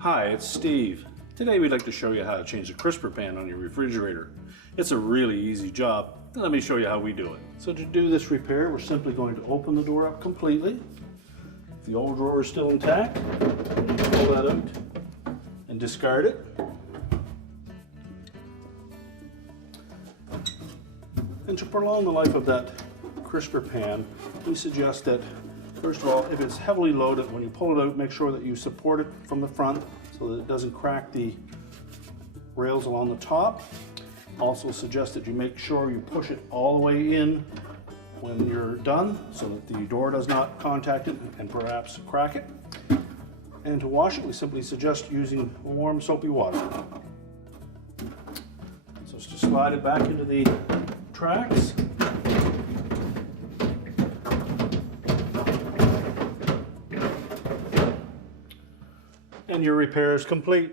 Hi, it's Steve. Today we'd like to show you how to change the crisper pan on your refrigerator. It's a really easy job. Let me show you how we do it. So to do this repair, we're simply going to open the door up completely. If the old drawer is still intact, you pull that out and discard it. And to prolong the life of that crisper pan, we suggest that, first of all, if it's heavily loaded, when you pull it out, make sure that you support it from the front so that it doesn't crack the rails along the top. Also suggest that you make sure you push it all the way in when you're done so that the door does not contact it and perhaps crack it. And to wash it, we simply suggest using warm soapy water. So just slide it back into the tracks. And your repair is complete.